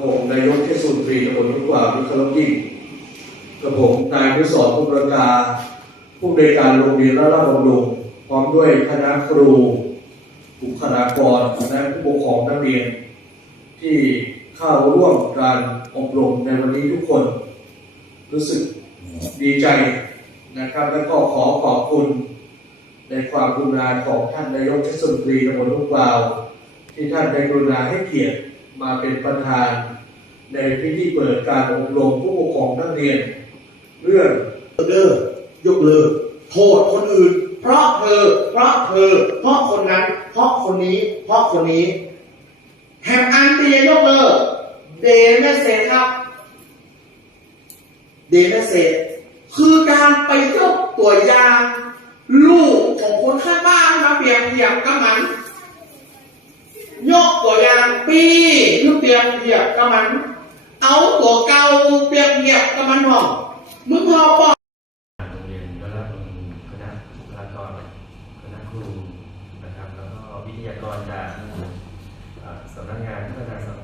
ผมนายกเทศมนตรีตำบลทุ่งกวางวิคลยิ่งกับผมนายนุสรณ์ภูมิประกาผู้ในการโรงเรียนราชบำรุงพร้อมด้วยคณะครูบุคลากรและผู้ปกครองนักเรียน ที่เข้าร่วมการอบรมในวันนี้ทุกคน รู้สึกดีใจนะครับ และก็ขอขอบคุณในความกรุณาของท่านนายกเทศมนตรีตำบลทุ่งกวาวที่ท่านได้กรุณาให้เกียรติ มาเป็นประธานในพิธีเปิดการอบรมผู้ปกครองนักเรียน เรื่องเลิกยกเลิกโทษคนอื่น เพราะเธอ เพราะเธอ เพราะคนนั้น เพราะคนนี้ เพราะคนนี้ แห่งอันเตียยกเลิกเดเมเซครับเดเมเซคือการไปยกตัวอย่าง ลูกของคนข้างบ้านมาเปรียบเทียบกับมัน ปี้ทุกเปียกเปียกกัะมัน เอาตัวเก่าเปียกเปียกกัะมันห้องมึงพอป่อะวิทยากรจากสำนักงานพัฒนาสังค